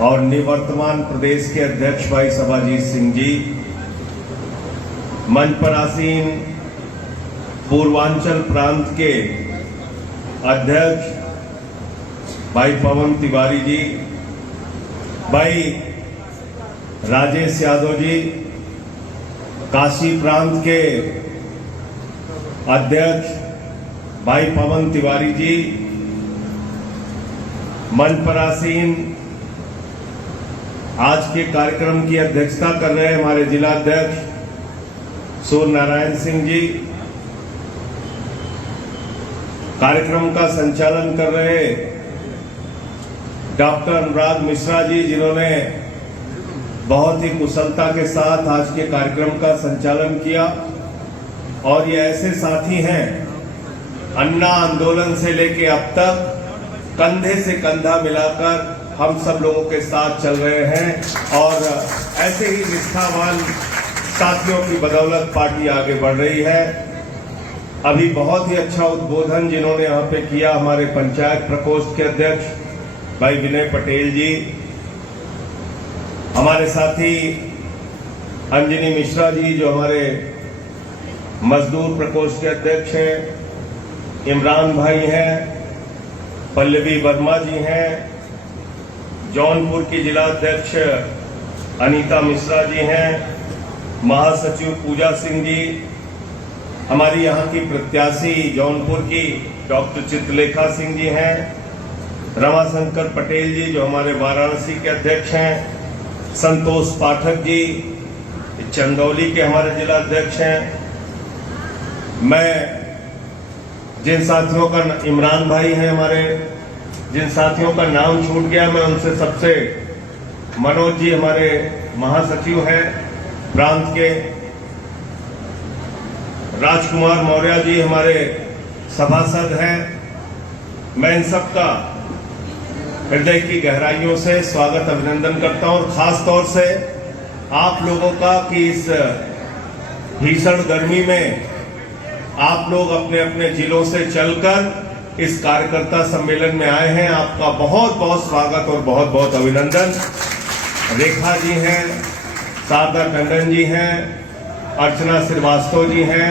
और निवर्तमान प्रदेश के अध्यक्ष भाई सभाजीत सिंह जी, मंच पर आसीन पूर्वांचल प्रांत के अध्यक्ष भाई पवन तिवारी जी, भाई राजेश यादव जी, काशी प्रांत के अध्यक्ष भाई पवन तिवारी जी, मंच पर आसीन आज के कार्यक्रम की अध्यक्षता कर रहे हमारे जिला अध्यक्ष सूर्य नारायण सिंह जी, कार्यक्रम का संचालन कर रहे डॉक्टर अनुराग मिश्रा जी, जिन्होंने बहुत ही कुशलता के साथ आज के कार्यक्रम का संचालन किया। और ये ऐसे साथी हैं, अन्ना आंदोलन से लेके अब तक कंधे से कंधा मिलाकर हम सब लोगों के साथ चल रहे हैं और ऐसे ही निष्ठावान साथियों की बदौलत पार्टी आगे बढ़ रही है। अभी बहुत ही अच्छा उद्बोधन जिन्होंने यहाँ पे किया हमारे पंचायत प्रकोष्ठ के अध्यक्ष भाई विनय पटेल जी, हमारे साथी अंजनी मिश्रा जी जो हमारे मजदूर प्रकोष्ठ के अध्यक्ष हैं, इमरान भाई हैं, पल्लवी वर्मा जी हैं, जौनपुर की जिला अध्यक्ष अनीता मिश्रा जी हैं, महासचिव पूजा सिंह जी, हमारी यहाँ की प्रत्याशी जौनपुर की डॉक्टर चित्रलेखा सिंह जी हैं, रमाशंकर पटेल जी जो हमारे वाराणसी के अध्यक्ष हैं, संतोष पाठक जी चंदौली के हमारे जिला अध्यक्ष हैं। मैं जिन साथियों का इमरान भाई हैं हमारे, जिन साथियों का नाम छूट गया मैं उनसे सबसे, मनोज जी हमारे महासचिव हैं प्रांत के, राजकुमार मौर्य जी हमारे सभासद हैं, मैं इन सबका हृदय की गहराइयों से स्वागत अभिनंदन करता हूं। और खास तौर से आप लोगों का कि इस भीषण गर्मी में आप लोग अपने अपने जिलों से चलकर इस कार्यकर्ता सम्मेलन में आए हैं, आपका बहुत बहुत स्वागत और बहुत बहुत अभिनंदन। रेखा जी हैं, शारदा टंडन जी हैं, अर्चना श्रीवास्तव जी हैं,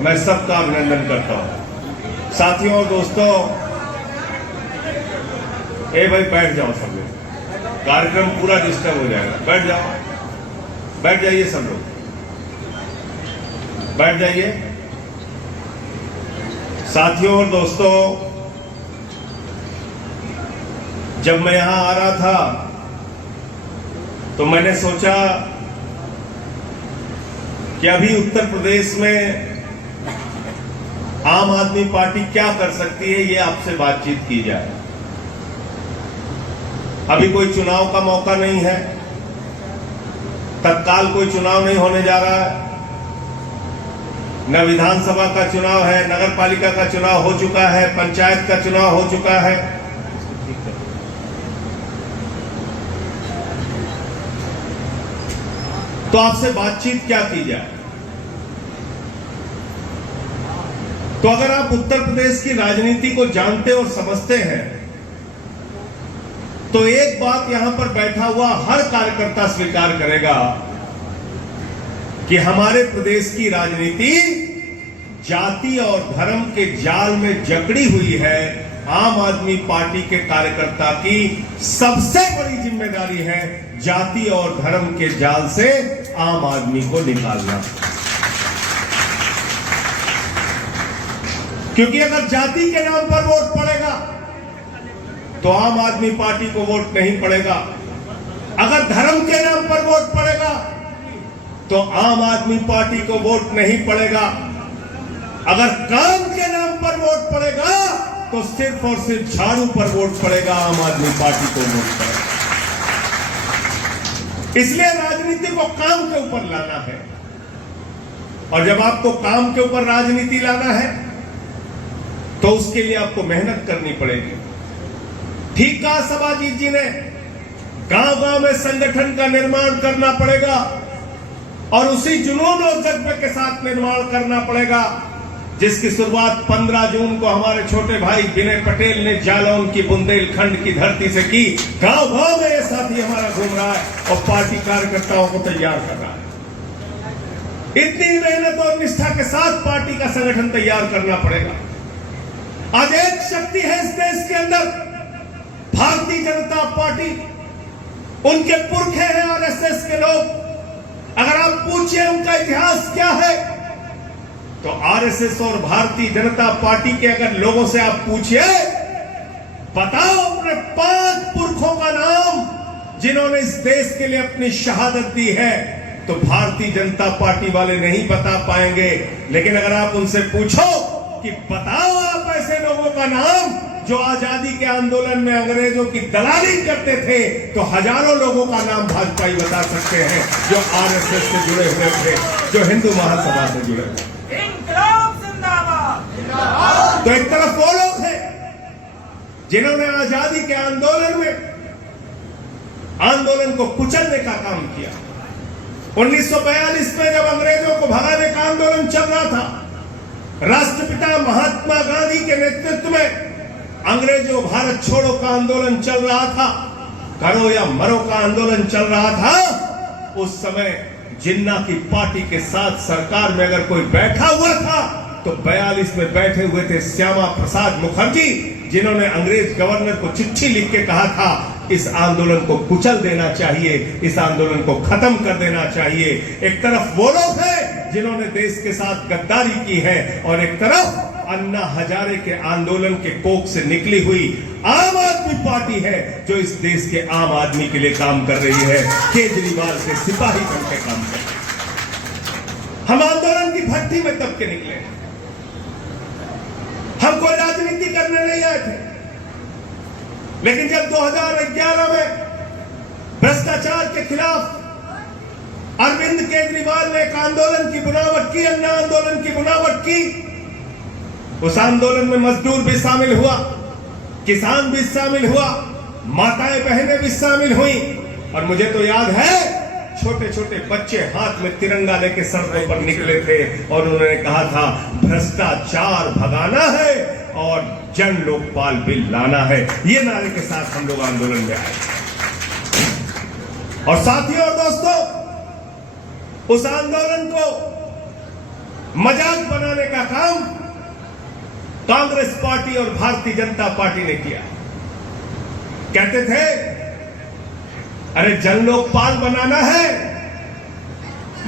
मैं सबका अभिनंदन करता हूं। साथियों और दोस्तों, ए भाई बैठ जाओ सब लोग, कार्यक्रम पूरा डिस्टर्ब हो जाएगा, बैठ जाओ, बैठ जाइए सब लोग, बैठ जाइए। साथियों और दोस्तों, जब मैं यहां आ रहा था तो मैंने सोचा कि अभी उत्तर प्रदेश में आम आदमी पार्टी क्या कर सकती है, ये आपसे बातचीत की जाए। अभी कोई चुनाव का मौका नहीं है, तत्काल कोई चुनाव नहीं होने जा रहा है, न विधानसभा का चुनाव है, नगर पालिका का चुनाव हो चुका है, पंचायत का चुनाव हो चुका है। तो आपसे बातचीत क्या की जाए? तो अगर आप उत्तर प्रदेश की राजनीति को जानते और समझते हैं तो एक बात यहां पर बैठा हुआ हर कार्यकर्ता स्वीकार करेगा कि हमारे प्रदेश की राजनीति जाति और धर्म के जाल में जकड़ी हुई है। आम आदमी पार्टी के कार्यकर्ता की सबसे बड़ी जिम्मेदारी है जाति और धर्म के जाल से आम आदमी को निकालना। क्योंकि अगर जाति के नाम पर वोट पड़ेगा तो आम आदमी पार्टी को वोट नहीं पड़ेगा, अगर धर्म के नाम पर वोट पड़ेगा तो आम आदमी पार्टी को वोट नहीं पड़ेगा, अगर काम के नाम पर वोट पड़ेगा तो सिर्फ और सिर्फ झाड़ू पर वोट पड़ेगा, आम आदमी पार्टी को वोट पड़ेगा। इसलिए राजनीति को काम के ऊपर लाना है, और जब आपको काम के ऊपर राजनीति लाना है तो उसके लिए आपको मेहनत करनी पड़ेगी। ठीक कहा सभाजीत जी ने, गांव गांव में संगठन का निर्माण करना पड़ेगा और उसी जुनून और जज्बे के साथ निर्माण करना पड़ेगा जिसकी शुरुआत 15 जून को हमारे छोटे भाई विनय पटेल ने जालौन की बुंदेलखंड की धरती से की। गांव गांव में ये साथी अपराधी हमारा घूम रहा है और पार्टी कार्यकर्ताओं को तैयार कर रहा है। इतनी मेहनत और निष्ठा के साथ पार्टी का संगठन तैयार करना पड़ेगा। आज एक शक्ति है इस देश के अंदर, भारतीय जनता पार्टी। उनके पुरखे हैं आरएसएस के लोग। अगर आप पूछिए उनका इतिहास क्या है, तो आरएसएस और भारतीय जनता पार्टी के अगर लोगों से आप पूछिए, बताओ अपने 5 पुरखों का नाम जिन्होंने इस देश के लिए अपनी शहादत दी है, तो भारतीय जनता पार्टी वाले नहीं बता पाएंगे। लेकिन अगर आप उनसे पूछो कि बताओ आप ऐसे लोगों का नाम जो आजादी के आंदोलन में अंग्रेजों की दलाली करते थे, तो हजारों लोगों का नाम भाजपाई बता सकते हैं जो आरएसएस से जुड़े हुए थे, जो हिंदू महासभा से जुड़े हुए। इंकलाब जिंदाबाद। तो एक तरफ वो लोग हैं जिन्होंने आजादी के आंदोलन को कुचलने का काम किया। 1942 में जब अंग्रेजों को भगाने का आंदोलन चल रहा था, राष्ट्रपिता महात्मा गांधी के नेतृत्व में अंग्रेजों भारत छोड़ो का आंदोलन चल रहा था, करो या मरो का आंदोलन चल रहा था। उस समय जिन्ना की पार्टी के साथ सरकार में अगर कोई बैठा हुआ था, तो 42 में बैठे हुए थे श्यामा प्रसाद मुखर्जी, जिन्होंने अंग्रेज गवर्नर को चिट्ठी लिख के कहा था इस आंदोलन को कुचल देना चाहिए, इस आंदोलन को खत्म कर देना चाहिए। एक तरफ वो लोग हैं जिन्होंने देश के साथ गद्दारी की है, और एक तरफ अन्ना हजारे के आंदोलन के कोख से निकली हुई आम आदमी पार्टी है, जो इस देश के आम आदमी के लिए काम कर रही है, केजरीवाल के सिपाही बन के काम कर रही है। हम आंदोलन की भट्टी में तब के निकले, हम कोई राजनीति करने नहीं आए थे। लेकिन जब 2011 में भ्रष्टाचार के खिलाफ अरविंद केजरीवाल ने एक आंदोलन की बुनावट की, अन्ना आंदोलन की बुनावट की, उस आंदोलन में मजदूर भी शामिल हुआ, किसान भी शामिल हुआ, माताएं बहनें भी शामिल हुई, और मुझे तो याद है छोटे छोटे बच्चे हाथ में तिरंगा लेके सड़कों पर निकले थे और उन्होंने कहा था भ्रष्टाचार भगाना है और जन लोकपाल बिल लाना है। ये नारे के साथ हम लोग आंदोलन में आए। और साथियों और दोस्तों, उस आंदोलन को मजाक बनाने का काम कांग्रेस पार्टी और भारतीय जनता पार्टी ने किया। कहते थे अरे जन लोकपाल बनाना है,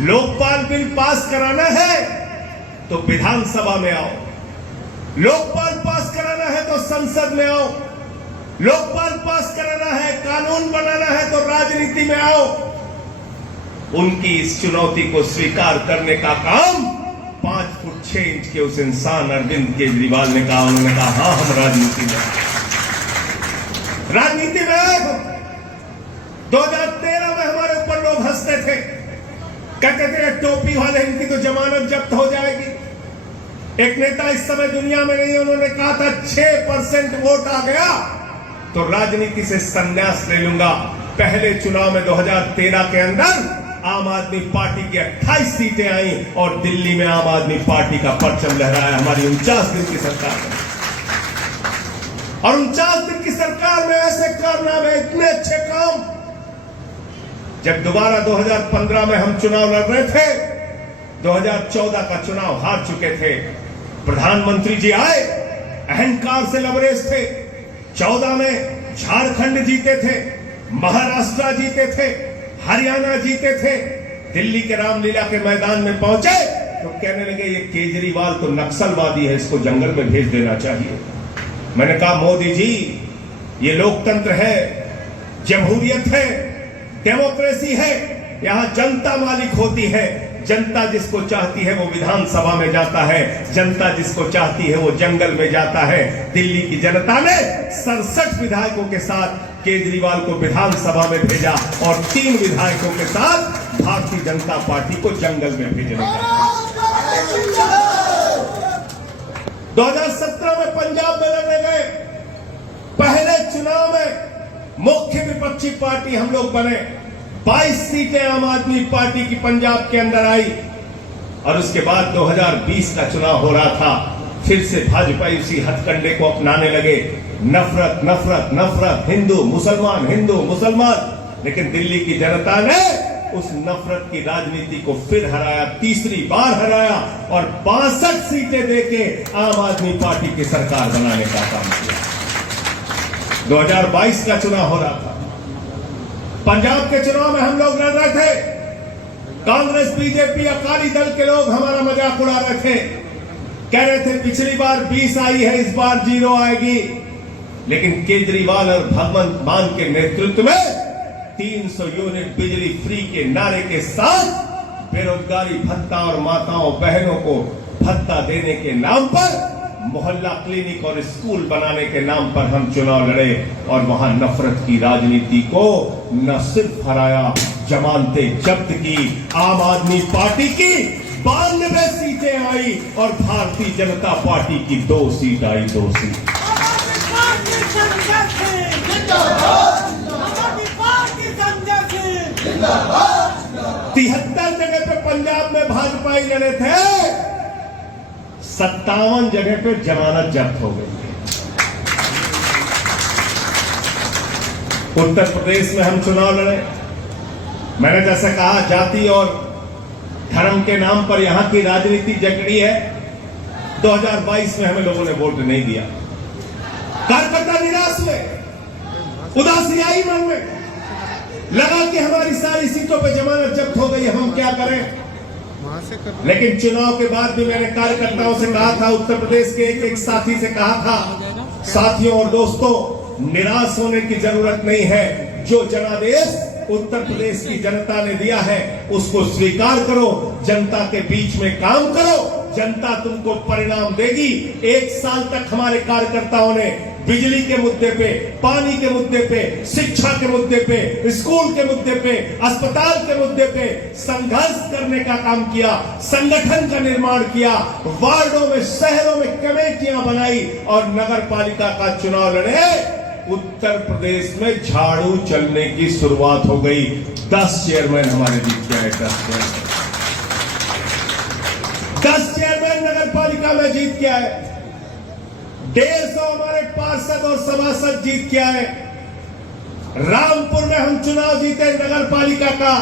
लोकपाल बिल पास कराना है तो विधानसभा में आओ, लोकपाल पास कराना है तो संसद में आओ, लोकपाल पास कराना है, कानून बनाना है तो राजनीति में आओ। उनकी इस चुनौती को स्वीकार करने का काम 5 फुट 6 इंच के उस इंसान अरविंद केजरीवाल ने कहा। उन्होंने कहा हाँ हम राजनीति में आए। 2013 में हमारे ऊपर लोग हंसते थे, कहते थे टोपी वाले इनकी तो जमानत जब्त हो जाएगी। एक नेता इस समय दुनिया में नहीं, उन्होंने कहा था 6% वोट आ गया तो राजनीति से संन्यास ले लूंगा। पहले चुनाव में 2013 के अंदर आम आदमी पार्टी की 28 सीटें आई और दिल्ली में आम आदमी पार्टी का परचम लहराया हमारी 49 दिन की सरकार में। और 49 दिन की सरकार में ऐसे कारनामे, इतने अच्छे काम। जब दोबारा 2015 में हम चुनाव लड़ रहे थे, 2014 का चुनाव हार चुके थे, प्रधानमंत्री जी आए, अहंकार से लबरेज थे। 14 में झारखंड जीते थे, महाराष्ट्र जीते थे, हरियाणा जीते थे। दिल्ली के रामलीला के मैदान में पहुंचे तो कहने लगे ये केजरीवाल तो नक्सलवादी है, इसको जंगल में भेज देना चाहिए। मैंने कहा मोदी जी ये लोकतंत्र है, जमहूरियत है, डेमोक्रेसी है, यहां जनता मालिक होती है। जनता जिसको चाहती है वो विधानसभा में जाता है, जनता जिसको चाहती है वो जंगल में जाता है। दिल्ली की जनता ने 67 विधायकों के साथ केजरीवाल को विधानसभा में भेजा और 3 विधायकों के साथ भारतीय जनता पार्टी को जंगल में भेजना था। 2017 में पंजाब में लड़ने गए, पहले चुनाव में मुख्य विपक्षी पार्टी हम लोग बने। 22 सीटें आम आदमी पार्टी की पंजाब के अंदर आई। और उसके बाद 2020 का चुनाव हो रहा था, फिर से भाजपा उसी हथकंडे को अपनाने लगे। नफरत नफरत नफरत, हिंदू मुसलमान, हिंदू मुसलमान। लेकिन दिल्ली की जनता ने उस नफरत की राजनीति को फिर हराया, तीसरी बार हराया और 62 सीटें देके आम आदमी पार्टी की सरकार बनाने का काम किया। 2022 का चुनाव हो रहा था, पंजाब के चुनाव में हम लोग लड़ रहे थे, कांग्रेस बीजेपी अकाली दल के लोग हमारा मजाक उड़ा रहे थे, कह रहे थे पिछली बार 20 आई है, इस बार 0 आएगी। लेकिन केजरीवाल और भगवंत मान के नेतृत्व में 300 यूनिट बिजली फ्री के नारे के साथ बेरोजगारी भत्ता और माताओं बहनों को भत्ता देने के नाम पर, मोहल्ला क्लिनिक और स्कूल बनाने के नाम पर हम चुनाव लड़े और वहां नफरत की राजनीति को न सिर्फ हराया, जमानतें जब्त की। आम आदमी पार्टी की 92 सीटें आई और भारतीय जनता पार्टी की 2 सीट आई, 2 सीट। 73 जगह पे पंजाब में भाजपा ही लड़े थे, 57 जगह पे जमानत जब्त हो गई। उत्तर प्रदेश में हम चुनाव लड़े, मैंने जैसे कहा जाति और धर्म के नाम पर यहां की राजनीति जकड़ी है। 2022 में हमें लोगों ने वोट नहीं दिया, कार्यकर्ता निराश हुए, उदासी आई मन में, लगा कि हमारी सारी सीटों पे जमानत जब्त हो गई, हम क्या करें। लेकिन चुनाव के बाद भी मैंने कार्यकर्ताओं से कहा था, उत्तर प्रदेश के एक साथी से कहा था, साथियों और दोस्तों, निराश होने की जरूरत नहीं है। जो जनादेश उत्तर प्रदेश की जनता ने दिया है उसको स्वीकार करो, जनता के बीच में काम करो, जनता तुमको परिणाम देगी। 1 साल तक हमारे कार्यकर्ताओं ने बिजली के मुद्दे पे, पानी के मुद्दे पे, शिक्षा के मुद्दे पे, स्कूल के मुद्दे पे, अस्पताल के मुद्दे पे संघर्ष करने का काम किया, संगठन का निर्माण किया, वार्डों में, शहरों में कमेटियां बनाई और नगर पालिका का चुनाव लड़े। उत्तर प्रदेश में झाड़ू चलने की शुरुआत हो गई। 10 चेयरमैन हमारे जीत के आए, 10 चेयरमैन नगर पालिका में जीत के आए, 150 हमारे पार्षद और सभासद जीत के आए। रामपुर में हम चुनाव जीते नगर पालिका का,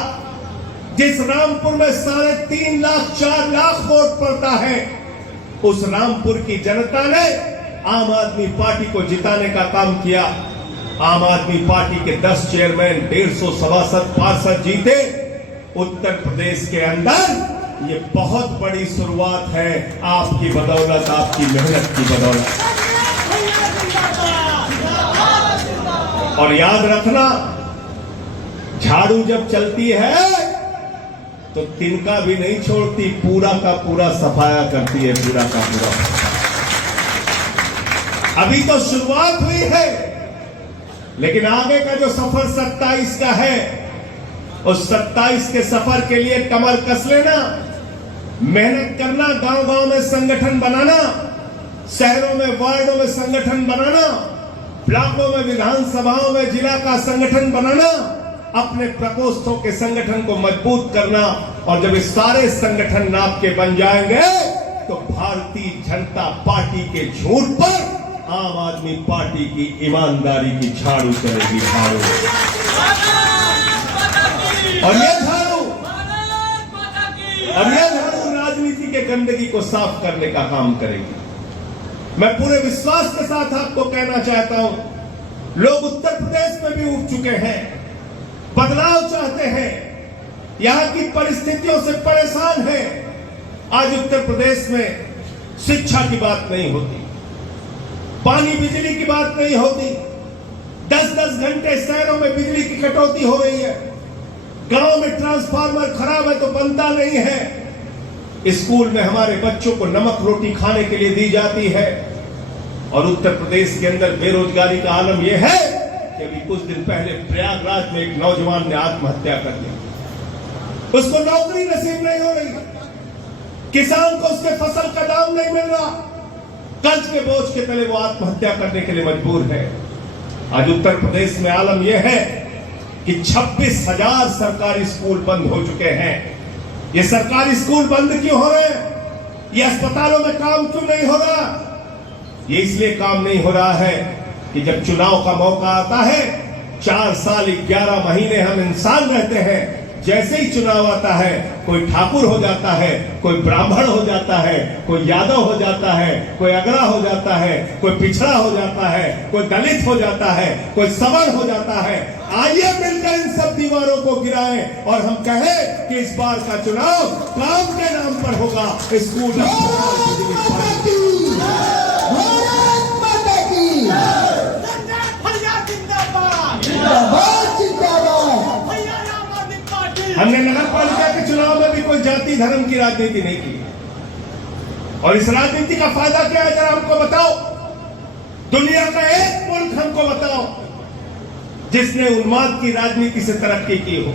जिस रामपुर में 3.5 लाख 4 लाख वोट पड़ता है, उस रामपुर की जनता ने आम आदमी पार्टी को जिताने का काम किया। आम आदमी पार्टी के 10 चेयरमैन, 150 सभासद पार्षद जीते। उत्तर प्रदेश के अंदर ये बहुत बड़ी शुरुआत है, आपकी बदौलत, आपकी मेहनत की बदौलत। और याद रखना, झाड़ू जब चलती है तो तिनका भी नहीं छोड़ती, पूरा का पूरा सफाया करती है, पूरा का पूरा। अभी तो शुरुआत हुई है, लेकिन आगे का जो सफर 27 का है, उस 27 के सफर के लिए कमर कस लेना, मेहनत करना, गांव-गांव में संगठन बनाना, शहरों में, वार्डों में संगठन बनाना, ब्लॉकों में, विधानसभाओं में जिला का संगठन बनाना, अपने प्रकोष्ठों के संगठन को मजबूत करना। और जब इस सारे संगठन नाप के बन जाएंगे तो भारतीय जनता पार्टी के झूठ पर आम आदमी पार्टी की ईमानदारी की झाड़ू चलेगी, झाड़ू। और ये झाड़ू राजनीति के गंदगी को साफ करने का काम करेगी। मैं पूरे विश्वास के साथ आपको कहना चाहता हूं, लोग उत्तर प्रदेश में भी उठ चुके हैं, बदलाव चाहते हैं, यहां की परिस्थितियों से परेशान हैं। आज उत्तर प्रदेश में शिक्षा की बात नहीं होती, पानी बिजली की बात नहीं होती, 10-10 घंटे शहरों में बिजली की कटौती हो रही है, गांव में ट्रांसफार्मर खराब है तो बनता नहीं है, स्कूल में हमारे बच्चों को नमक रोटी खाने के लिए दी जाती है। और उत्तर प्रदेश के अंदर बेरोजगारी का आलम यह है कि अभी कुछ दिन पहले प्रयागराज में एक नौजवान ने आत्महत्या कर ली, उसको नौकरी नसीब नहीं हो रही, किसान को उसके फसल का दाम नहीं मिल रहा, कर्ज के बोझ के तले वो आत्महत्या करने के लिए मजबूर है। आज उत्तर प्रदेश में आलम यह है कि 26,000 सरकारी स्कूल बंद हो चुके हैं। ये सरकारी स्कूल बंद क्यों हो रहे हैं? ये अस्पतालों में काम क्यों नहीं हो रहा? ये इसलिए काम नहीं हो रहा है कि जब चुनाव का मौका आता है, 4 साल 11 महीने हम इंसान रहते हैं, जैसे ही चुनाव आता है कोई ठाकुर हो जाता है, कोई ब्राह्मण हो जाता है, कोई यादव हो जाता है, कोई अगड़ा हो जाता है, कोई पिछड़ा हो जाता है, कोई दलित हो जाता है, कोई सवर्ण हो जाता है। आइए मिलकर इन सब दीवारों को गिराएं और हम कहें कि इस बार का चुनाव काम के नाम पर होगा। स्कूल हमने नगर पालिका के चुनाव में भी कोई जाति धर्म की राजनीति नहीं की। और इस राजनीति का फायदा क्या है, जरा हमको बताओ। दुनिया का एक मुल्क हमको बताओ जिसने उन्माद की राजनीति से तरक्की की हो।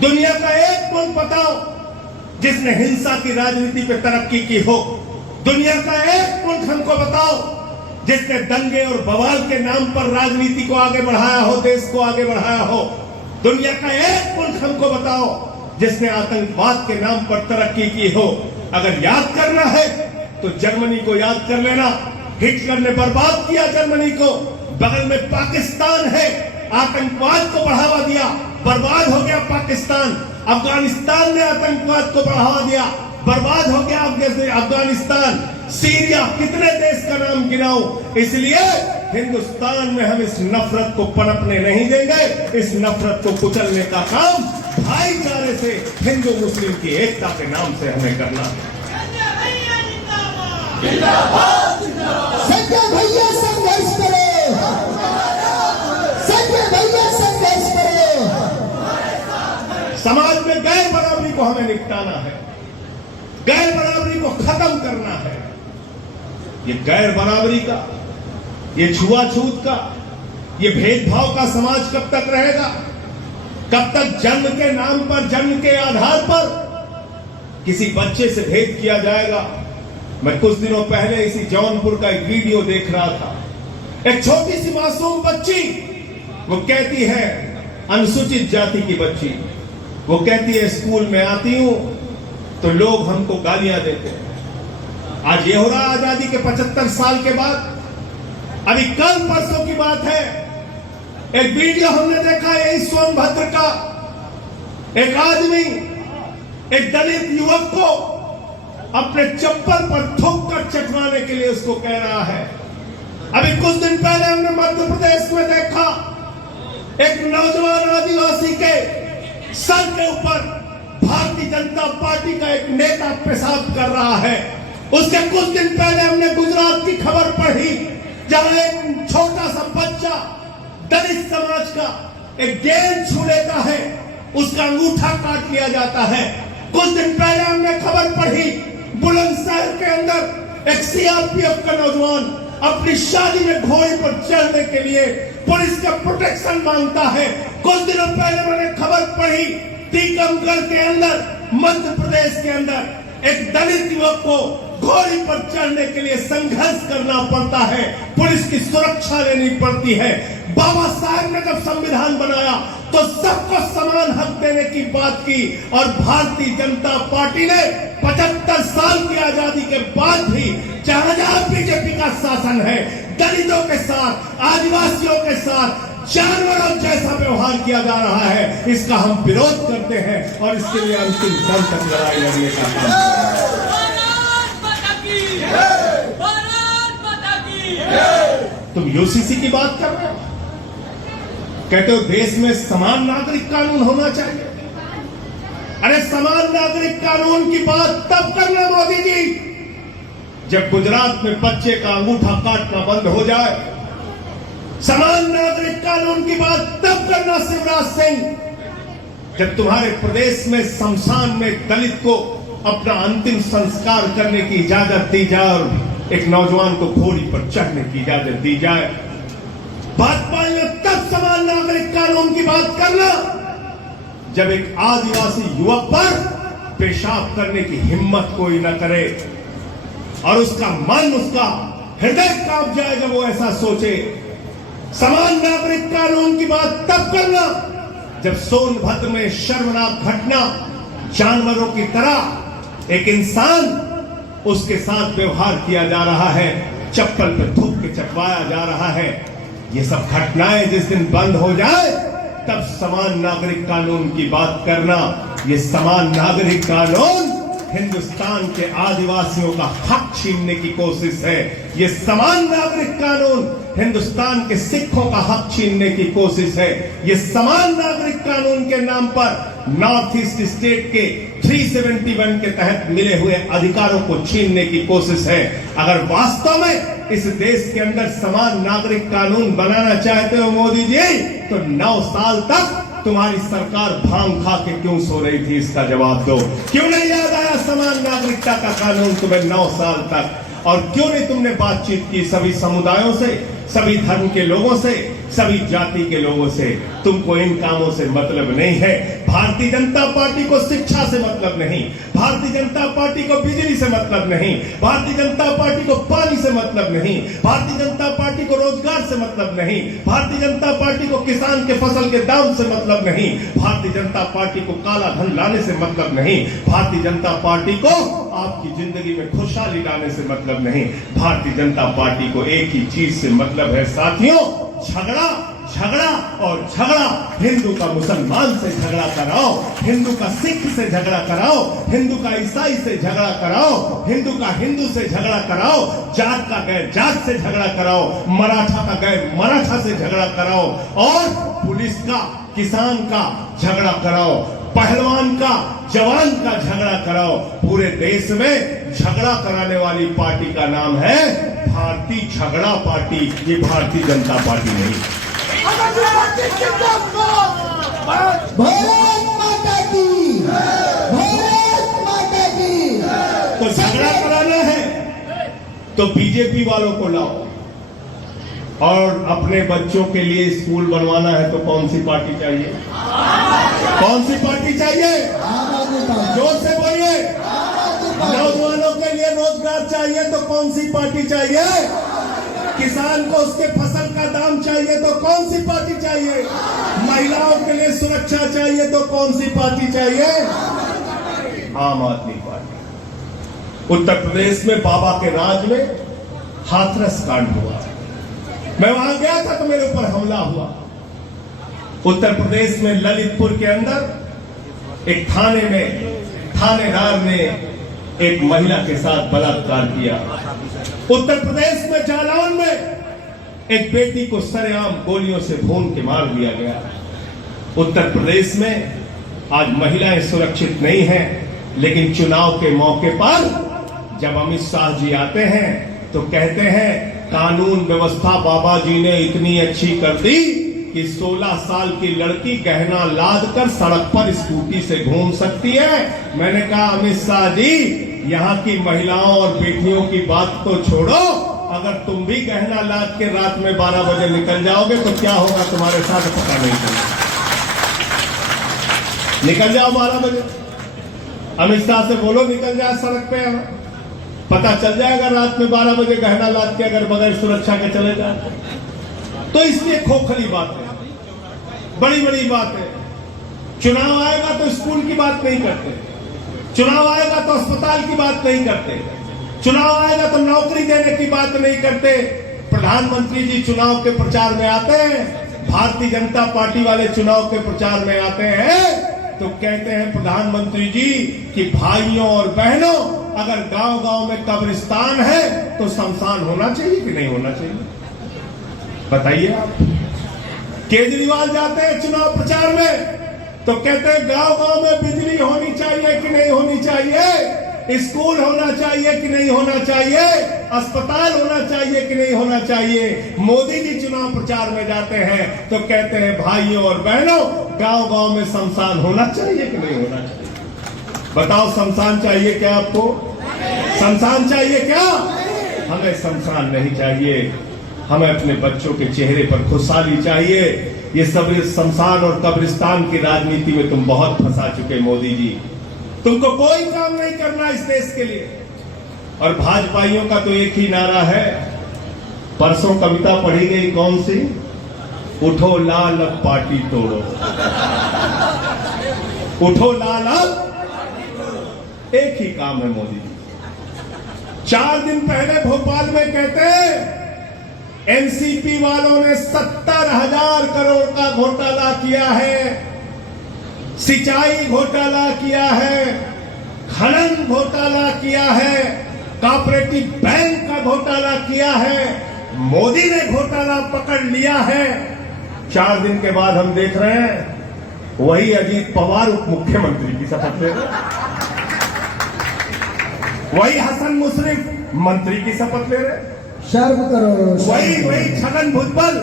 दुनिया का एक मुल्क बताओ जिसने हिंसा की राजनीति पे तरक्की की हो। दुनिया का एक मुल्क हमको बताओ जिसने दंगे और बवाल के नाम पर राजनीति को आगे बढ़ाया हो, देश को आगे बढ़ाया हो। दुनिया का एक मुल्क हमको बताओ जिसने आतंकवाद के नाम पर तरक्की की हो। अगर याद करना है तो जर्मनी को याद कर लेना। हिटलर ने बर्बाद किया जर्मनी को। बगल में पाकिस्तान है, आतंकवाद को बढ़ावा दिया, बर्बाद हो गया पाकिस्तान। अफगानिस्तान ने आतंकवाद को बढ़ावा दिया, बर्बाद हो गया अफगानिस्तान। सीरिया, कितने देश का नाम गिनाऊं। इसलिए हिंदुस्तान में हम इस नफरत को पनपने नहीं देंगे। इस नफरत को कुचलने का काम भाईचारे से, हिंदू मुस्लिम की एकता के नाम से हमें करना है। संजय भैया संघर्ष करो, संजय भैया संघर्ष करो। समाज में गैर बराबरी को हमें निपटाना है, गैर बराबरी को खत्म करना है। ये गैर बराबरी का, ये छुआछूत का, ये भेदभाव का समाज कब तक रहेगा? कब तक जन्म के नाम पर, जन्म के आधार पर किसी बच्चे से भेद किया जाएगा? मैं कुछ दिनों पहले इसी जौनपुर का एक वीडियो देख रहा था। एक छोटी सी मासूम बच्ची, वो कहती है, अनुसूचित जाति की बच्ची, वो कहती है स्कूल में आती हूं तो लोग हमको गालियां देते हैं। आज ये हो रहा आजादी के 75 साल के बाद। अभी कल परसों की बात है, एक वीडियो हमने देखा यही सोनभद्र का। एक आदमी एक दलित युवक को अपने चप्पल पर थूक कर चटवाने के लिए उसको कह रहा है। अभी कुछ दिन पहले हमने मध्य प्रदेश में देखा, एक नौजवान आदिवासी के सर के ऊपर भारतीय जनता पार्टी का एक नेता पेशाब कर रहा है। उसके कुछ दिन पहले हमने गुजरात की खबर पढ़ी, जहां एक छोटा सा बच्चा दलित समाज का एक गेंद छू लेता है, उसका अंगूठा काट लिया जाता है। कुछ दिन पहले हमने खबर पढ़ी, बुलंदशहर के अंदर एक सीआरपीएफ का नौजवान अपनी शादी में घोड़े पर चढ़ने के लिए पुलिस का प्रोटेक्शन मांगता है। कुछ दिनों पहले मैंने खबर पढ़ी, टीकमगढ़ के अंदर, मध्य प्रदेश के अंदर एक दलित युवक को घोड़ी पर चढ़ने के लिए संघर्ष करना पड़ता है, पुलिस की सुरक्षा लेनी पड़ती है। बाबा साहब ने जब संविधान बनाया तो सबको समान हक देने की बात की, और भारतीय जनता पार्टी ने 75 साल की आजादी के बाद भी, जहां बीजेपी का शासन है, दलितों के साथ, आदिवासियों के साथ जानवरों जैसा व्यवहार किया जा रहा है। इसका हम विरोध करते हैं और इसके लिए अंतिम दम तक लड़ाई लड़ने का काम। तुम यूसीसी की बात कर रहे हो, कहते हो देश में समान नागरिक कानून होना चाहिए। अरे समान नागरिक कानून की बात तब करना मोदी जी जब गुजरात में बच्चे का अंगूठा काटना बंद हो जाए। समान नागरिक कानून की बात तब करना शिवराज सिंह जब तुम्हारे प्रदेश में शमशान में दलित को अपना अंतिम संस्कार करने की इजाजत दी जाए और एक नौजवान को घोड़ी पर चढ़ने की इजाजत दी जाए। भाजपा ने तब समान नागरिक कानून की बात करना जब एक आदिवासी युवक पर पेशाब करने की हिम्मत कोई न करे और उसका मन, उसका हृदय कांप जाए जब वो ऐसा सोचे। समान नागरिक कानून की बात तब करना जब सोनभद्र में शर्मनाक घटना, जानवरों की तरह एक इंसान, उसके साथ व्यवहार किया जा रहा है, चप्पल पे थूक के चटवाया जा रहा है। ये सब घटनाएं जिस दिन बंद हो जाए तब समान नागरिक कानून की बात करना। ये समान नागरिक कानून हिंदुस्तान के आदिवासियों का हक छीनने की कोशिश है। ये समान नागरिक कानून हिंदुस्तान के सिखों का हक छीनने की कोशिश है। ये समान नागरिक कानून के नाम पर नॉर्थ ईस्ट स्टेट के 371 के तहत मिले हुए अधिकारों को छीनने की कोशिश है। अगर वास्तव में इस देश के अंदर समान नागरिक कानून बनाना चाहते हो मोदी जी, तो 9 साल तक तुम्हारी सरकार भांग खा के क्यों सो रही थी, इसका जवाब दो। क्यों नहीं याद आया समान नागरिकता का कानून तुम्हें 9 साल तक? और क्यों नहीं तुमने बातचीत की सभी समुदायों से, सभी धर्म के लोगों से, सभी जाति के लोगों से? तुमको इन कामों से मतलब नहीं है। भारतीय जनता पार्टी को शिक्षा से मतलब नहीं, भारतीय जनता पार्टी को बिजली से मतलब नहीं, भारतीय जनता पार्टी को पानी से मतलब नहीं, भारतीय जनता पार्टी को रोजगार से मतलब नहीं, भारतीय जनता पार्टी को किसान के फसल के दाम से मतलब नहीं, भारतीय जनता पार्टी को काला धन लाने से मतलब नहीं, भारतीय जनता पार्टी को आपकी जिंदगी में खुशहाली लाने से मतलब नहीं। भारतीय जनता पार्टी को एक ही चीज से मतलब है साथियों, झगड़ा, झगड़ा और झगड़ा। हिंदू का मुसलमान से झगड़ा कराओ, हिंदू का सिख से झगड़ा कराओ, हिंदू का ईसाई से झगड़ा कराओ, हिंदू का हिंदू से झगड़ा कराओ, जात का गैर जात से झगड़ा कराओ, मराठा का गैर मराठा से झगड़ा कराओ, और पुलिस का किसान का झगड़ा कराओ, पहलवान का जवान का झगड़ा कराओ। पूरे देश में झगड़ा कराने वाली पार्टी का नाम है भारतीय झगड़ा पार्टी, ये भारतीय जनता पार्टी नहीं। भारत माता की, भारत माता की। तो झगड़ा कराना है तो बीजेपी वालों को लाओ, और अपने बच्चों के लिए स्कूल बनवाना है तो कौन सी पार्टी चाहिए? कौन सी पार्टी चाहिए? जोर से बोलिए। नौजवानों के लिए रोजगार चाहिए तो कौन सी पार्टी चाहिए? किसान को उसके फसल का दाम चाहिए तो कौन सी पार्टी चाहिए? महिलाओं के लिए सुरक्षा चाहिए तो कौन सी पार्टी चाहिए? आम आदमी पार्टी। उत्तर प्रदेश में बाबा के राज में हाथरस कांड हुआ, मैं वहां गया था तो मेरे ऊपर हमला हुआ। उत्तर प्रदेश में ललितपुर के अंदर एक थाने में थानेदार ने एक महिला के साथ बलात्कार किया। उत्तर प्रदेश में जालौन में एक बेटी को सरेआम गोलियों से भून के मार दिया गया। उत्तर प्रदेश में आज महिलाएं सुरक्षित नहीं हैं, लेकिन चुनाव के मौके पर जब अमित शाह जी आते हैं तो कहते हैं कानून व्यवस्था बाबा जी ने इतनी अच्छी कर दी कि 16 साल की लड़की गहना लाद कर सड़क पर स्कूटी से घूम सकती है। मैंने कहा अमित शाह जी, यहाँ की महिलाओं और बेटियों की बात तो छोड़ो, अगर तुम भी गहना लाद के रात में 12 बजे निकल जाओगे तो क्या होगा तुम्हारे साथ पता नहीं चलेगा। निकल जाओ 12 बजे, अमित शाह से बोलो निकल जाए सड़क पे, पता चल जाएगा रात में 12 बजे गहना लाद के अगर बगैर सुरक्षा के चले जाए। तो इसलिए खोखली बात है, बड़ी बड़ी बात है। चुनाव आएगा तो स्कूल की बात नहीं करते, चुनाव आएगा तो अस्पताल की बात नहीं करते, चुनाव आएगा तो नौकरी देने की बात नहीं करते। प्रधानमंत्री जी चुनाव के प्रचार में आते हैं, भारतीय जनता पार्टी वाले चुनाव के प्रचार में आते हैं तो कहते हैं प्रधानमंत्री जी कि भाइयों और बहनों, अगर गांव गांव में कब्रिस्तान है तो शमशान होना चाहिए कि नहीं होना चाहिए? बताइए आप। केजरीवाल जाते हैं चुनाव प्रचार में तो कहते हैं गांव गांव में बिजली होनी चाहिए कि नहीं होनी चाहिए, स्कूल होना चाहिए कि नहीं होना चाहिए, अस्पताल होना चाहिए कि नहीं होना चाहिए। मोदी जी चुनाव प्रचार में जाते हैं तो कहते हैं भाइयों और बहनों, गांव गांव में शमशान होना चाहिए कि नहीं होना चाहिए? बताओ, शमशान चाहिए क्या आपको? शमशान चाहिए क्या? हमें शमशान नहीं चाहिए, हमें अपने बच्चों के चेहरे पर खुशहाली चाहिए। ये सब शमशान और कब्रिस्तान की राजनीति में तुम बहुत फंसा चुके मोदी जी, तुमको कोई काम नहीं करना इस देश के लिए। और भाजपाइयों का तो एक ही नारा है, परसों कविता पढ़ी गई कौन सी, उठो लाल अब पार्टी तोड़ो, उठो लाल अब, एक ही काम है मोदी जी। 4 दिन पहले भोपाल में कहते हैं एनसीपी वालों ने 70,000 करोड़ का घोटाला किया है, सिंचाई घोटाला किया है, खनन घोटाला किया है, कोऑपरेटिव बैंक का घोटाला किया है। मोदी ने घोटाला पकड़ लिया है। 4 दिन के बाद हम देख रहे हैं वही अजीत पवार उप मुख्यमंत्री की शपथ ले रहे हैं, वही हसन मुशर्रफ मंत्री की शपथ ले रहे हैं, शर्म करो। वही छगन भुजबल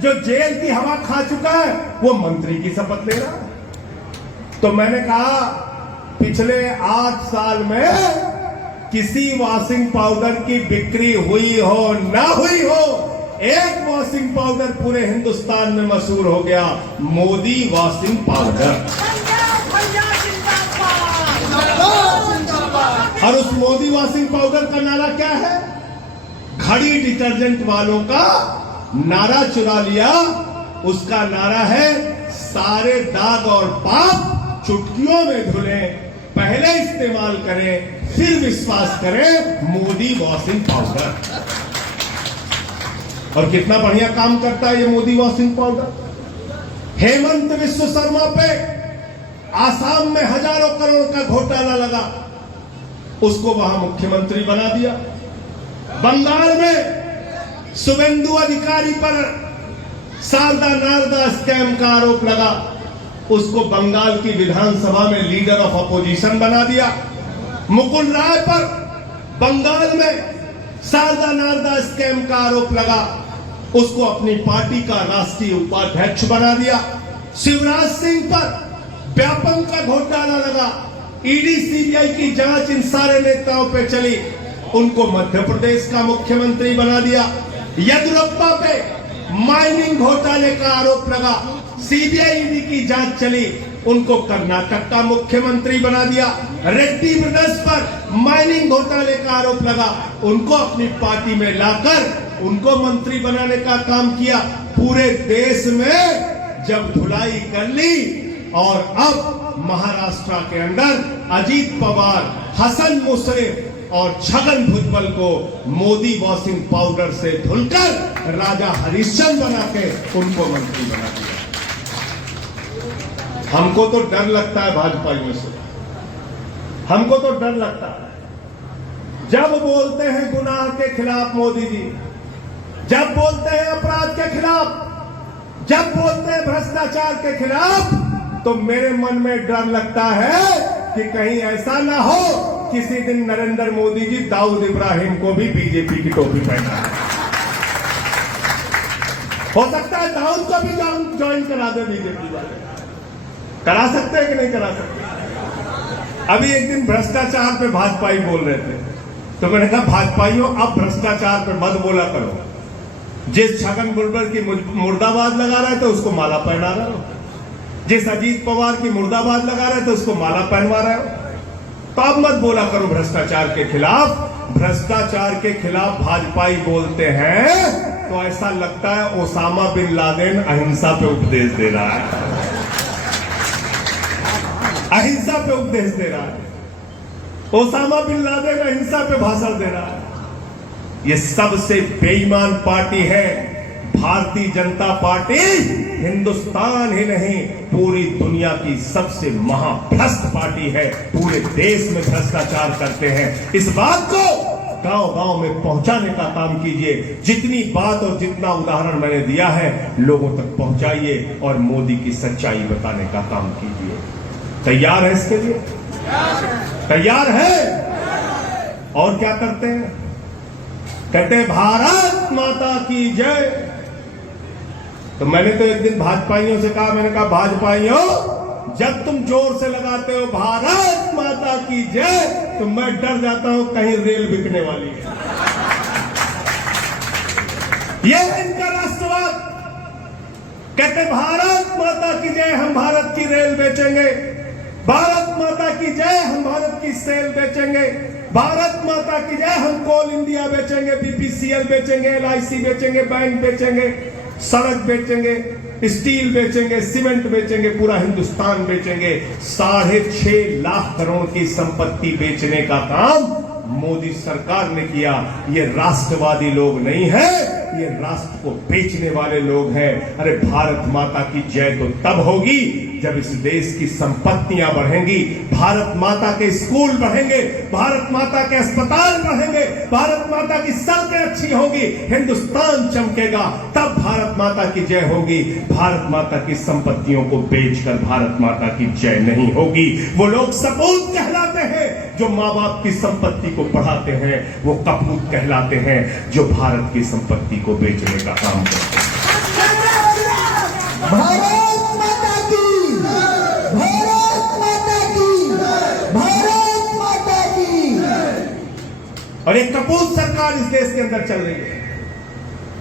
जो जेल की हवा खा चुका है वो मंत्री की शपथ ले रहा है। तो मैंने कहा पिछले 8 साल में किसी वॉशिंग पाउडर की बिक्री हुई हो ना हुई हो, एक वॉशिंग पाउडर पूरे हिंदुस्तान में मशहूर हो गया, मोदी वॉशिंग पाउडर। और उस मोदी वॉशिंग पाउडर का नारा क्या है? खड़ी डिटर्जेंट वालों का नारा चुरा लिया। उसका नारा है सारे दाग और पाप चुटकियों में धुले, पहले इस्तेमाल करें फिर विश्वास करें, मोदी वॉशिंग पाउडर। और कितना बढ़िया काम करता है ये मोदी वॉशिंग पाउडर। हेमंत विश्व शर्मा पे आसाम में हजारों करोड़ का घोटाला लगा, उसको वहां मुख्यमंत्री बना दिया। बंगाल में शुभेंदु अधिकारी पर शारदा नारदा स्कैम का आरोप लगा, उसको बंगाल की विधानसभा में लीडर ऑफ अपोजिशन बना दिया। मुकुल राय पर बंगाल में शारदा नारदा स्कैम का आरोप लगा, उसको अपनी पार्टी का राष्ट्रीय उपाध्यक्ष बना दिया। शिवराज सिंह पर व्यापम का घोटाला लगा, ईडी सीबीआई की जांच इन सारे नेताओं पे चली, उनको मध्य प्रदेश का मुख्यमंत्री बना दिया। येदियुरप्पा पे माइनिंग घोटाले का आरोप लगा, सीबीआई ईडी की जांच चली, उनको कर्नाटक का मुख्यमंत्री बना दिया। रेड्डी ब्रदर्स पर माइनिंग घोटाले का आरोप लगा, उनको अपनी पार्टी में लाकर उनको मंत्री बनाने का काम किया। पूरे देश में जब धुलाई कर ली और अब महाराष्ट्र के अंदर अजीत पवार, हसन मुशर्रफ और छगन भुजबल को मोदी वॉशिंग पाउडर से धुलकर राजा हरिश्चंद्र बना के उनको मंत्री बना दिया। हमको तो डर लगता है भाजपाइयों से, हमको तो डर लगता है जब बोलते हैं गुनाह के खिलाफ मोदी जी, जब बोलते हैं अपराध के खिलाफ, जब बोलते हैं भ्रष्टाचार के खिलाफ, तो मेरे मन में डर लगता है कि कहीं ऐसा ना हो किसी दिन नरेंद्र मोदी जी दाऊद इब्राहिम को भी बीजेपी की टोपी पहना है। हो सकता है दाऊद को भी ज्वाइन करा दे बीजेपी वाले। करा सकते हैं कि नहीं करा सकते? अभी एक दिन भ्रष्टाचार पे भाजपाई बोल रहे थे, तो मैंने कहा भाजपाइयों अब भ्रष्टाचार पे मत बोला करो। जिस छगन भुजबल की मुर्दाबाद लगा रहे थे उसको माला पहना रहे हो, जिस अजीत पवार की मुर्दाबाद लगा रहे थे उसको माला पहनवा रहे हो। तो अब मत बोला करो भ्रष्टाचार के खिलाफ। भ्रष्टाचार के खिलाफ भाजपाई बोलते हैं तो ऐसा लगता है ओसामा बिन लादेन अहिंसा पे उपदेश दे रहा है, अहिंसा पे उपदेश दे रहा है। ओसामा बिन लादेन अहिंसा पे भाषण दे रहा है। ये सबसे बेईमान पार्टी है भारतीय जनता पार्टी। हिंदुस्तान ही नहीं पूरी दुनिया की सबसे महाभ्रष्ट पार्टी है, पूरे देश में भ्रष्टाचार करते हैं। इस बात को गांव-गांव में पहुंचाने का काम कीजिए। जितनी बात और जितना उदाहरण मैंने दिया है लोगों तक पहुंचाइए और मोदी की सच्चाई बताने का काम कीजिए। तैयार है इसके लिए? तैयार है? और क्या करते हैं? कहते हैं भारत माता की जय। तो मैंने तो एक दिन भाजपाइयों से कहा, मैंने कहा भाजपाइयों जब तुम जोर से लगाते हो भारत माता की जय तो मैं डर जाता हूं कहीं रेल बिकने वाली है। ये इनका राष्ट्रवाद। कहते भारत माता की जय, हम भारत की रेल बेचेंगे, भारत माता की जय, हम भारत की सेल बेचेंगे, भारत माता की जय, हम कोल इंडिया बेचेंगे, बीपीसीएल बेचेंगे, एलआईसी बेचेंगे, बैंक बेचेंगे, सड़क बेचेंगे, स्टील बेचेंगे, सीमेंट बेचेंगे, पूरा हिंदुस्तान बेचेंगे। 6.5 लाख करोड़ की संपत्ति बेचने का काम मोदी सरकार ने किया। ये राष्ट्रवादी लोग नहीं है, ये राष्ट्र को बेचने वाले लोग हैं। अरे भारत माता की जय तो तब होगी जब इस देश की संपत्तियां बढ़ेंगी, भारत माता के स्कूल बढ़ेंगे, भारत माता के अस्पताल बढ़ेंगे, भारत माता की सड़कें अच्छी होंगी, हिंदुस्तान चमकेगा, तब भारत माता की जय होगी। भारत माता की संपत्तियों को बेचकर भारत माता की जय नहीं होगी। वो लोग सपूत कहलाते हैं जो माँ बाप की संपत्ति को बढ़ाते हैं, वो कपूत कहलाते हैं जो भारत की संपत्ति को बेचने का काम करते हैं। भारत माता की, भारत माता की, भारत माता की। और एक कपूत सरकार इस देश के अंदर चल रही है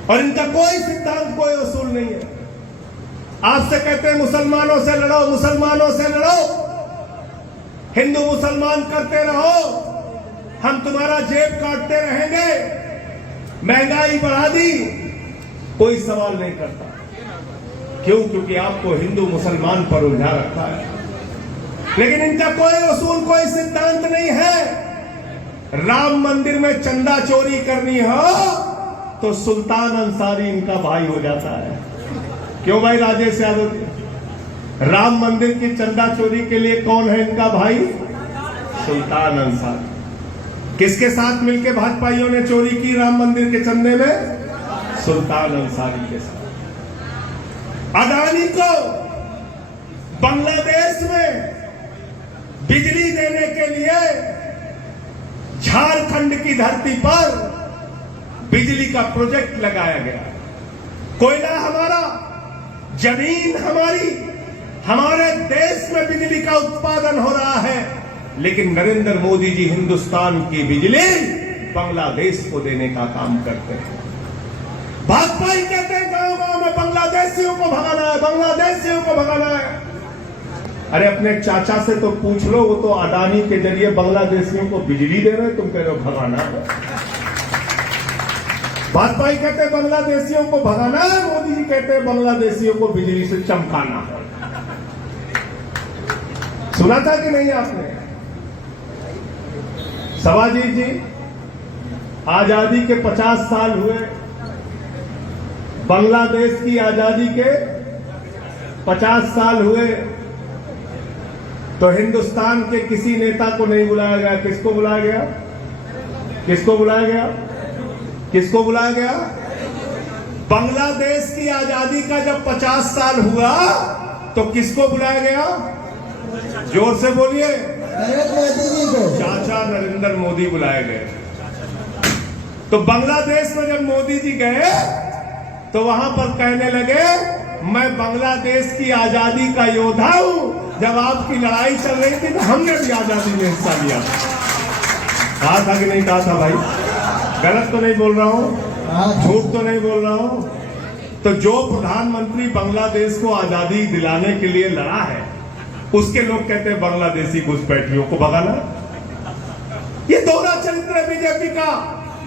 और इनका कोई सिद्धांत, कोई उसूल नहीं है। आपसे कहते हैं मुसलमानों से लड़ो, मुसलमानों से लड़ो, हिंदू मुसलमान करते रहो, हम तुम्हारा जेब काटते रहेंगे, महंगाई बढ़ा दी, कोई सवाल नहीं करता। क्यों? क्योंकि आपको हिंदू मुसलमान पर उलझा रखा है। लेकिन इनका कोई उसूल, कोई सिद्धांत नहीं है। राम मंदिर में चंदा चोरी करनी हो तो सुल्तान अंसारी इनका भाई हो जाता है। क्यों भाई राजेश यादव जी? राम मंदिर की चंदा चोरी के लिए कौन है इनका भाई? सुल्तान अंसारी। किसके साथ मिलकर भाजपाइयों ने चोरी की राम मंदिर के चंदे में? सुल्तान अंसारी के साथ। अडानी को बांग्लादेश में बिजली देने के लिए झारखंड की धरती पर बिजली का प्रोजेक्ट लगाया गया। कोयला हमारा, जमीन हमारी, हमारे देश में बिजली का उत्पादन हो रहा है, लेकिन नरेंद्र मोदी जी हिंदुस्तान की बिजली बांग्लादेश को देने का काम करते हैं। भाजपा ही कहते हैं गांव गांव में बांग्लादेशियों को भगाना है, बांग्लादेशियों को भगाना है। अरे अपने चाचा से तो पूछ लो, वो तो अडानी के जरिए बांग्लादेशियों को बिजली दे रहे, तुम कह रहे हो भगाना है। भाजपा ही कहते हैं बांग्लादेशियों को भगाना है, मोदी जी कहते हैं बांग्लादेशियों को बिजली से चमकाना है। सुना था कि नहीं आपने? सवाजीत जी, आजादी के 50 साल हुए, बांग्लादेश की आजादी के 50 साल हुए, तो हिंदुस्तान के किसी नेता को नहीं बुलाया गया। किसको बुलाया गया? किसको बुलाया गया? किसको बुलाया गया? बांग्लादेश की आजादी का जब 50 साल हुआ तो किसको बुलाया गया? जोर से बोलिए। नरेंद्र मोदी जी को। चाचा नरेंद्र मोदी बुलाए गए। तो बांग्लादेश में जब मोदी जी गए तो वहां पर कहने लगे, मैं बांग्लादेश की आजादी का योद्धा हूं। जब आपकी लड़ाई चल रही थी तो हमने भी आजादी में हिस्सा लिया। कहा था कि नहीं कहा था भाई? गलत तो नहीं बोल रहा हूं, झूठ तो नहीं बोल रहा हूं। तो जो प्रधानमंत्री बांग्लादेश को आजादी दिलाने के लिए लड़ा है, उसके लोग कहते हैं बांग्लादेशी घुसपैठियों को भगाना। ये दोहरा चरित्र है बीजेपी का।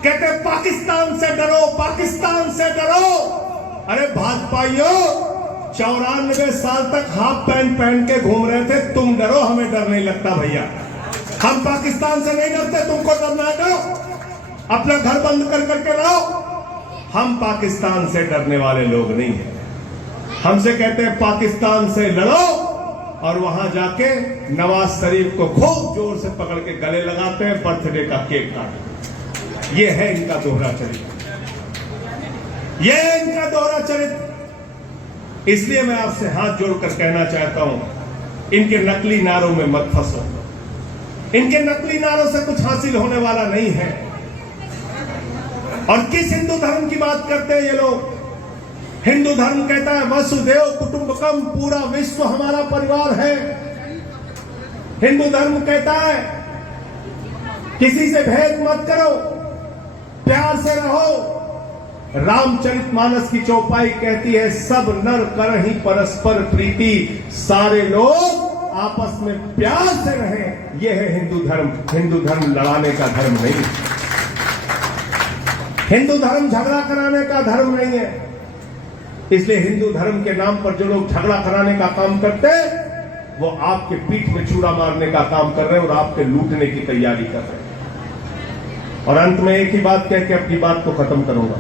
कहते हैं पाकिस्तान से डरो, पाकिस्तान से डरो। अरे भाजपाइयों, 94 साल तक हाफ पैंट पहन के घूम रहे थे, तुम डरो, हमें डर नहीं लगता भैया। हम पाकिस्तान से नहीं डरते, तुमको डरना है डरो, अपना घर बंद कर करके रहो। हम पाकिस्तान से डरने वाले लोग नहीं हैं। हमसे कहते हैं पाकिस्तान से लड़ो और वहां जाके नवाज शरीफ को खूब जोर से पकड़ के गले लगाते हैं, बर्थडे का केक काटते। ये है इनका दोहरा चरित्र, ये है इनका दोहरा चरित्र। इसलिए मैं आपसे हाथ जोड़कर कहना चाहता हूं, इनके नकली नारों में मत फंसो। इनके नकली नारों से कुछ हासिल होने वाला नहीं है। और किस हिंदू धर्म की बात करते हैं ये लोग? हिंदू धर्म कहता है वसुदेव कुटुंबकम, पूरा विश्व हमारा परिवार है। हिंदू धर्म कहता है किसी से भेद मत करो, प्यार से रहो। रामचरितमानस की चौपाई कहती है सब नर करहि परस्पर प्रीति, सारे लोग आपस में प्यार से रहें। यह है हिंदू धर्म। हिंदू धर्म लड़ाने का धर्म नहीं, हिंदू धर्म झगड़ा कराने का धर्म नहीं है। इसलिए हिंदू धर्म के नाम पर जो लोग झगड़ा कराने का काम करते हैं, वो आपके पीठ में छुरा मारने का काम कर रहे हैं और आपके लूटने की तैयारी कर रहे हैं। और अंत में एक ही बात कह के अपनी बात को खत्म करूंगा।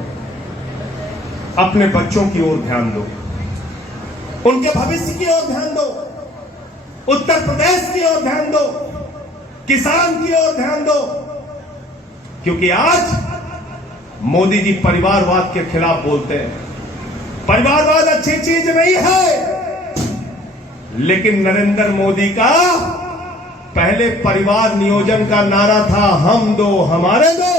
अपने बच्चों की ओर ध्यान दो, उनके भविष्य की ओर ध्यान दो, उत्तर प्रदेश की ओर ध्यान दो, किसान की ओर ध्यान दो, क्योंकि आज मोदी जी परिवारवाद के खिलाफ बोलते हैं। परिवारवाद अच्छी चीज नहीं है, लेकिन नरेंद्र मोदी का पहले परिवार नियोजन का नारा था हम दो हमारे दो।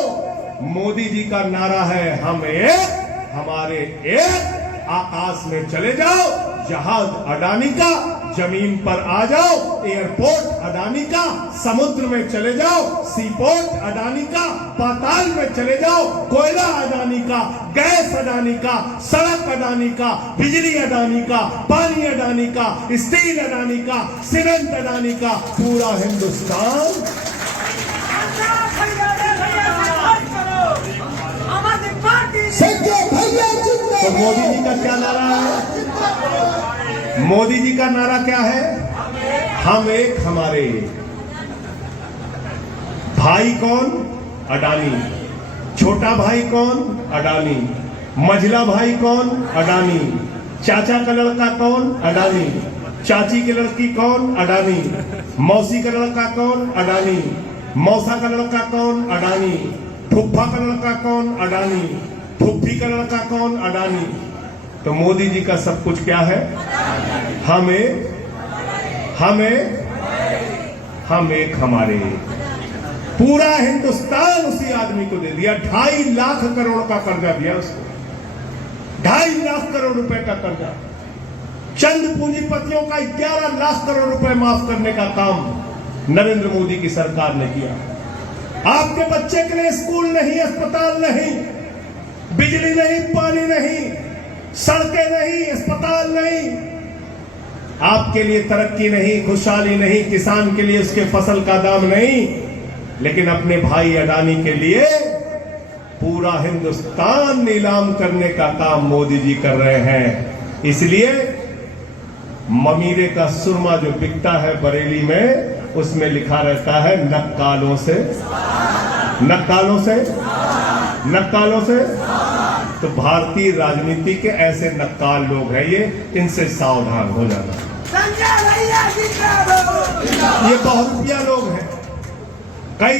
मोदी जी का नारा है हम एक हमारे एक। आकाश में चले जाओ, जहाज अडानी का, जमीन पर आ जाओ, एयरपोर्ट अडानी का, समुद्र में चले जाओ, सीपोर्ट अडानी का, पाताल में चले जाओ, कोयला अडानी का, गैस अडानी का, सड़क अडानी का, बिजली अडानी का, पानी अडानी का, स्टील अडानी का, सीमेंट अडानी का, पूरा हिंदुस्तान। संजय भैया तो मोदी जी का क्या नारा है? मोदी जी का नारा क्या है? हम एक हमारे एक। भाई कौन? अडानी। छोटा भाई कौन? अडानी। मझला भाई कौन? अडानी। चाचा का लड़का कौन? अडानी। चाची की लड़की कौन? अडानी। मौसी का लड़का कौन? अडानी। मौसा का लड़का कौन? अडानी। फुफ्फा का लड़का कौन? अडानी। फुफ्फी का लड़का कौन? अडानी। तो मोदी जी का सब कुछ क्या है? हम एक हमारे। पूरा हिंदुस्तान उसी आदमी को दे दिया। 2.5 लाख करोड़ का कर्जा दिया उसको, 2.5 लाख करोड़ रुपए का कर्जा। चंद पूंजीपतियों का 11 लाख करोड़ रुपए माफ करने का काम नरेंद्र मोदी की सरकार ने किया। आपके बच्चे के लिए स्कूल नहीं, अस्पताल नहीं, बिजली नहीं, पानी नहीं, सड़कें नहीं, अस्पताल नहीं, आपके लिए तरक्की नहीं, खुशहाली नहीं, किसान के लिए उसके फसल का दाम नहीं, लेकिन अपने भाई अडानी के लिए पूरा हिंदुस्तान नीलाम करने का काम मोदी जी कर रहे हैं। इसलिए ममीरे का सुरमा जो बिकता है बरेली में, उसमें लिखा रहता है नक्कालों से, नक्कालों से, नक्कालों से। तो भारतीय राजनीति के ऐसे नक्काल लोग हैं ये, इनसे सावधान हो जाना। संजय भैया जिंदाबाद। ये बहुरूपिया लोग हैं। कई